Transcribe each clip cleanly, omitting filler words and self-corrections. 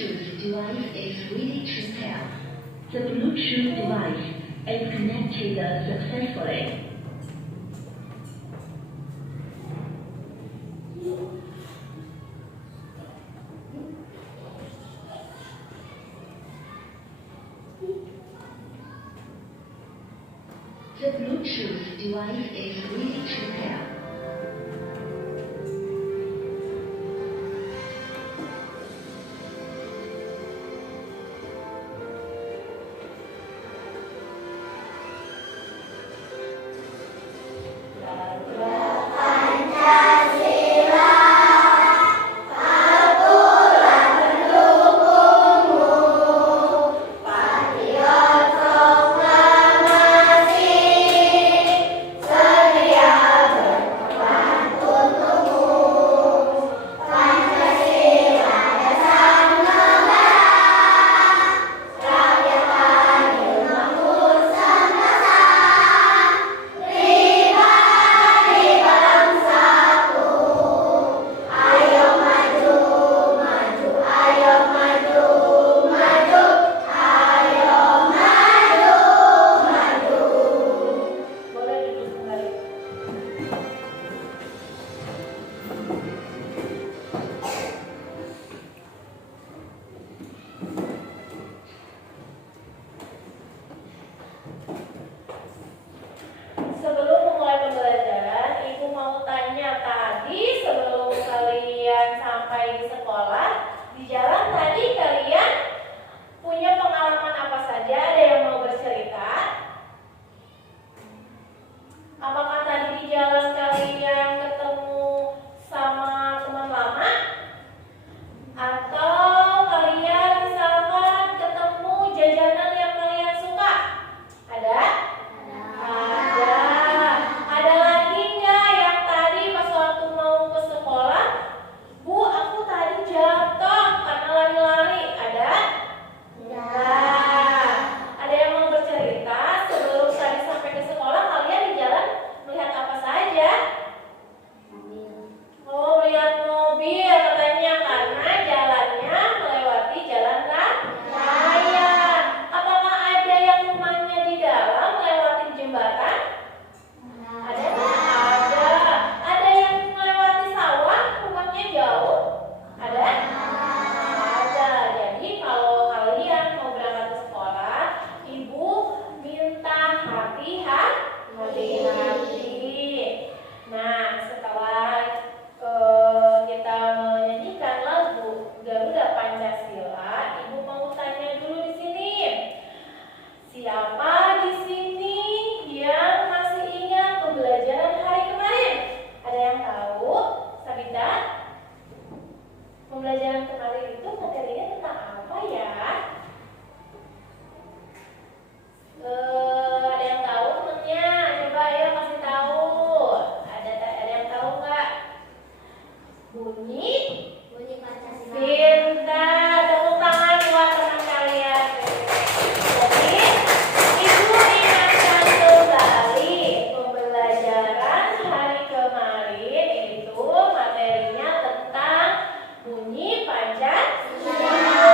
Bluetooth device is ready to pair. The Bluetooth device is connected successfully. The Bluetooth device is ready to pair. Sebelum memulai pembelajaran, Ibu mau tanya tadi sebelum kalian sampai di sekolah, di jalan tadi kalian punya pengalaman apa saja? Ada yang mau bercerita? Apakah tadi di jalan kalian ketemu sama teman lama? Atau kalian misalkan ketemu jajanan yang kalian suka? Ada? Ada. Ada lagi nggak yang tadi pas waktu mau ke sekolah, Bu, aku tadi jatuh karena lari-lari? Ada? Enggak. Ada yang mau bercerita sebelum tadi sampai ke sekolah kalian di jalan melihat apa saja? Oh, melihat mobil katanya karena jalannya melewati jalan raya. Apakah ada yang rumahnya di dalam melewati jembatan? Ada nggak? Ada. Ada yang melewati sawah, rumahnya jauh? Ada? Ada. Jadi kalau kalian mau berangkat ke sekolah, Ibu minta hati-hati. Nah, setelah kita menyanyikan lagu Garuda Pancasila, Ibu mau tanya dulu di sini. Siapa di sini yang masih ingat pembelajaran hari kemarin? Ada yang tahu? Sabita? Pembelajaran kemarin itu materinya tentang apa ya? Ada yang tahu temennya? Coba ya kasih tahu. Ada yang tahu nggak? Bunyi Pancasila. pintar. Tepuk tangan buat teman kalian. Jadi, Ibu ingatkan kembali pembelajaran hari kemarin itu materinya tentang bunyi Pancasila.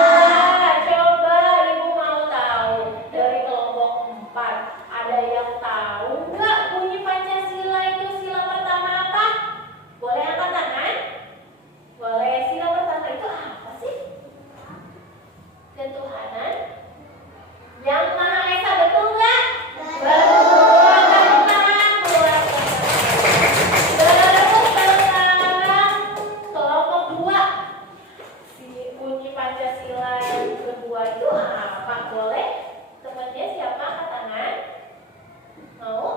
Coba Ibu mau tahu dari kelompok 4, ada yang tahu nggak bunyi Pancasila itu sila pertama apa? Boleh angkat tangan? Boleh. Sila pertama itu apa sih? Ketuhanan yang Maha Esa, betul nggak? Betul. Tepuk tangan buat terus sekarang kelompok 2. Si bunyi Pancasila yang kedua itu apa? Boleh? Temannya siapa? Angkat tangan. Mau?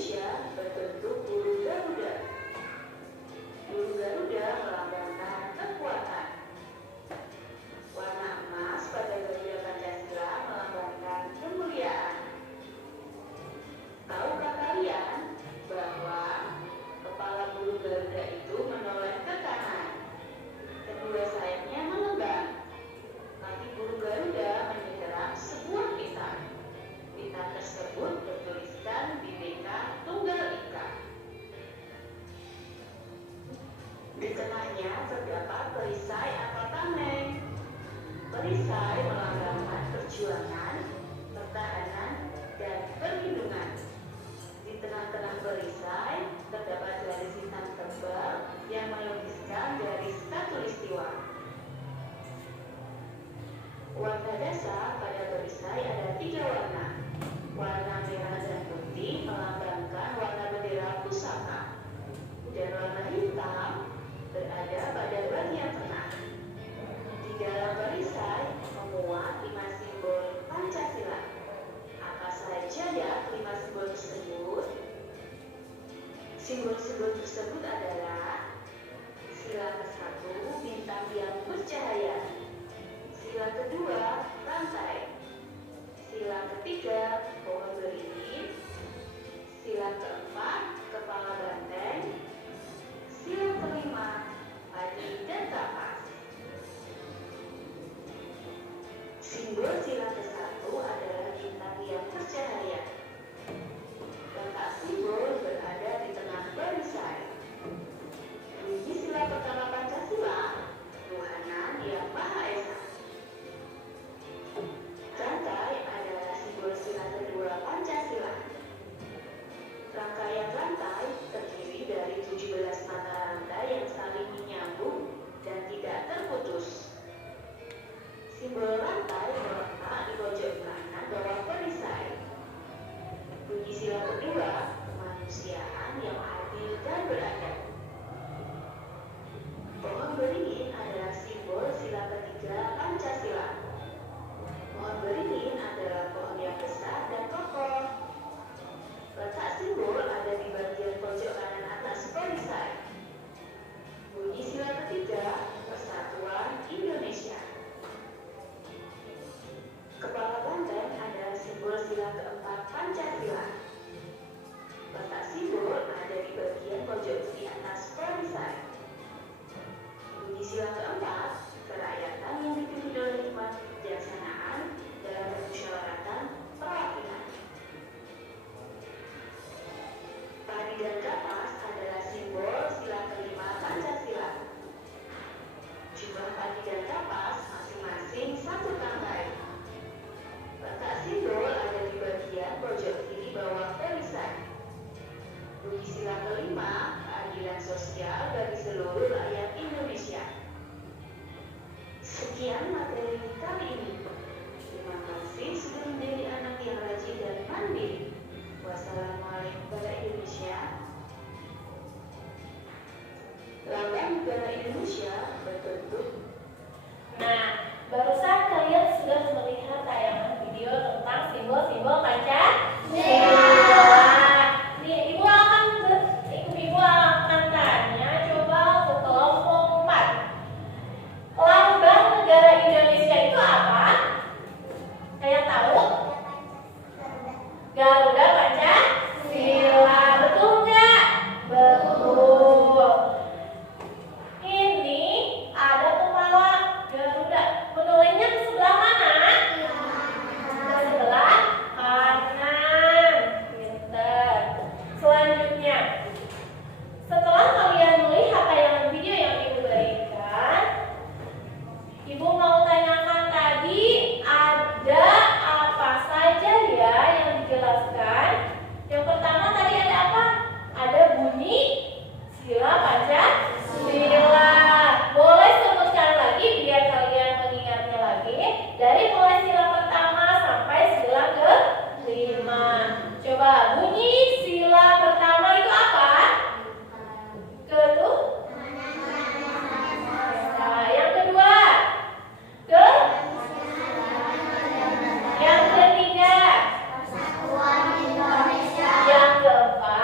Indonesia berbentuk burung Garuda. Burung Garuda melambangkan kekuatan. Warna emas pada Garuda Pancasila melambangkan kemuliaan. Tahukah kalian bahwa kepala burung Garuda itu menoleh ke kanan, kedua sayapnya mengembang. Kaki burung Garuda menyerang sebuah pita. Pita tersebut bertuliskan Bhinneka Tunggal Ika. Di tengahnya terdapat perisai atau tameng. Perisai melambangkan perjuangan, pertahanan, dan perlindungan. Di tengah-tengah perisai terdapat garis hitam tebal yang melukiskan garis khatulistiwa. Warna dasar pada perisai ada 3 warna. Warna merah dan putih melambangkan warna bendera pusaka, dan warna hitam berada pada bagian tengah. Di dalam perisai memuat 5 simbol Pancasila. Apa saja ya 5 simbol tersebut? Simbol-simbol tersebut adalah sila ke-1 bintang yang bercahaya, sila kedua rantai, sila ketiga pohon beringin, sila keempat kepala banteng, sila kelima padi dan kapas. Simbol sila ke-1 adalah bintang yang bercahaya. Letak simbol berada di tengah perisai. Bunyi sila pertama Pancasila, Tuhanan Yang Maha Esa. Rantai adalah simbol sila kedua Pancasila. Rangkaian rantai terdiri dari 17 mata rantai yang saling menyambung dan tidak terputus. Simbol rantai terletak di pojok kanan bawah perisai. Bunyi sila kedua, kemanusiaan yang adil dan beradab. Pohon beringin adalah simbol sila ketiga Pancasila. Pohon beringin adalah pohon yang besar dan kokoh. Letak simbol ada di bagian pojok kanan atas perisai. Bunyi sila ketiga, Persatuan Indonesia. Kepala banteng adalah simbol sila keempat Pancasila. Letak simbol ada di bagian pojok kiri atas perisai. Bunyi sila keempat, kerakyatan yang dipimpin oleh hikmat kebijaksanaan dalam permusyawaratan perwakilan. Padi dan kapas adalah simbol sila kelima Pancasila. Jumlah padi dan kapas masing-masing 1 tangkai. Letak simbol ada di bagian pojok kiri bawah perisai. Bunyi sila kelima, keadilan sosial bagi seluruh rakyat Indonesia. Sekian materi kali ini. Terima kasih sudah menjadi anak yang rajin dan mandiri. Wassalamualaikum warahmatullahi wabarakatuh. Lambang negara Indonesia berbentuk. Nah, barusan kalian sudah melihat tayangan video tentang simbol-simbol Pancasila. Nih, Ibu akan tanya coba ke kelompok 4. Lambang negara Indonesia itu apa? Kalian tahu? Garuda Pancasila. Betul nggak? Betul. Ini ada kepala Garuda. Menolehnya ke sebelah mana? Ke sebelah kanan. Pintar. Selanjutnya, setelah kalian melihat tayangan video yang Ibu berikan, Ibu mau tanyakan tadi ada apa saja ya yang dijelaskan. Yang pertama tadi ada apa? Ada bunyi sila Pancasila. Boleh sebutkan lagi biar kalian mengingatnya lagi. Dari mulai sila pertama sampai sila ke-5. Coba bunyi sila pertama itu apa? Nah, yang kedua. Yang ketiga. Yang keempat.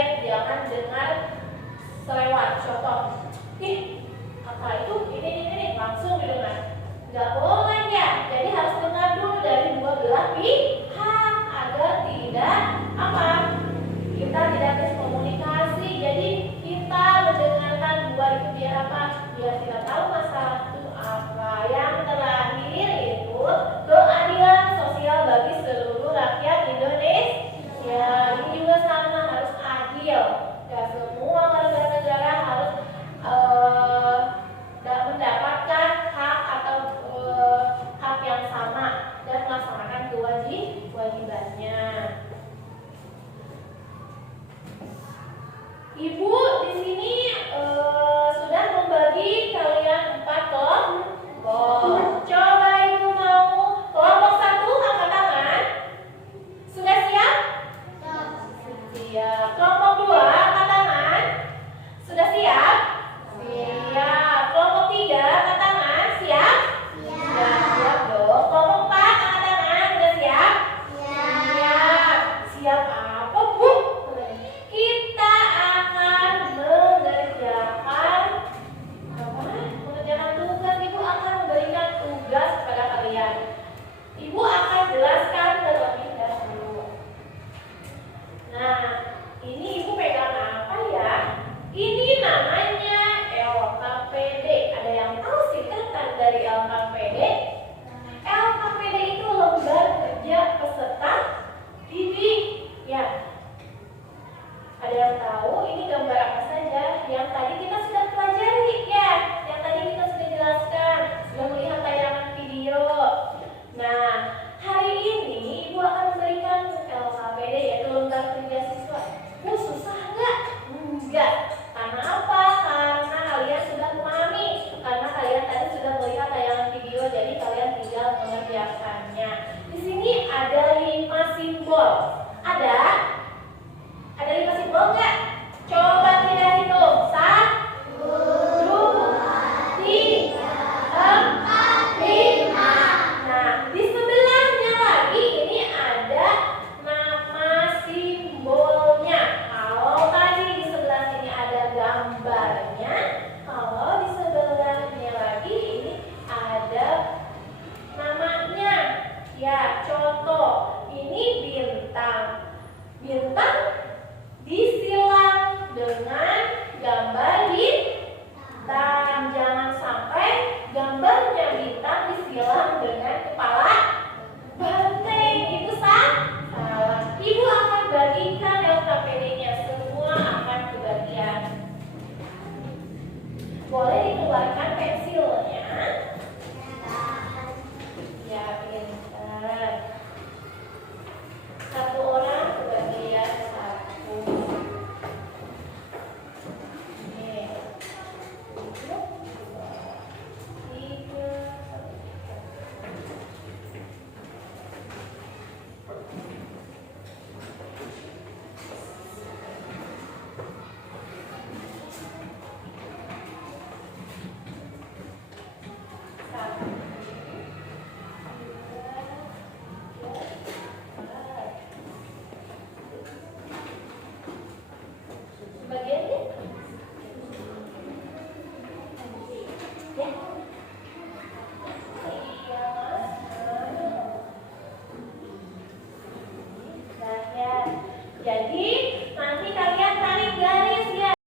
kaget, jangan dengar selewat. Contoh, ih kakak itu ini langsung didengar. Nggak boleh ya. Jadi harus dengar dulu dari dua belah pihak agar tidak kita tidak miskomunikasi. Jadi kita mendengarkan dua itu biar biar kita tahu masalah itu apa. Yang terakhir itu keadilan sosial bagi seluruh rakyat Indonesia. Ini juga sama, harus adil. Ya, semua warga negara harus mendapatkan hak atau hak yang sama dan melaksanakan kewajibannya. Ibu di sini sudah membagi kalian 4 kelompok. Coba ibu mau kelompok 1 angkat tangan. Sudah siap? Siap. Kelompok 2 angkat tangan. Sudah siap? Siap. Kelompok 3 angkat tangan. Siap? Siap dong. Kelompok 4 angkat tangan. Sudah siap? Siap. Siap apa, Bu? Kita akan mengerjakan tugas. Ibu akan memberikan tugas kepada kalian. Ibu akan jelaskan terlebih dahulu. Nah, ini ibu pegang apa ya? Ini namanya LKPD. Ada yang tahu singkatan dari LKPD? LKPD itu lembar kerja peserta didik. Ya. Ada yang tahu ini gambar apa saja? Yang tadi kita sudah pelajari ya. Yang tadi kita sudah jelaskan, sudah melihat tayangan video. Nah, hari ini ibu akan memberikan LKPD yaitu lembar kerja siswa. Susah nggak? Enggak. Karena apa? Karena kalian sudah memahami. Karena kalian tadi sudah melihat tayangan video, jadi kalian tinggal mengerjakannya. Di sini ada 5 simbol. Ada 5 simbol nggak? Coba kita hitung. 1, 2, 3, 4, 5. Nah, di sebelahnya lagi ini ada nama simbolnya. Kalau tadi di sebelah sini ada gambarnya, kalau di sebelahnya lagi ini ada namanya. Ya, contoh ini bintang. Bintang disilang dengan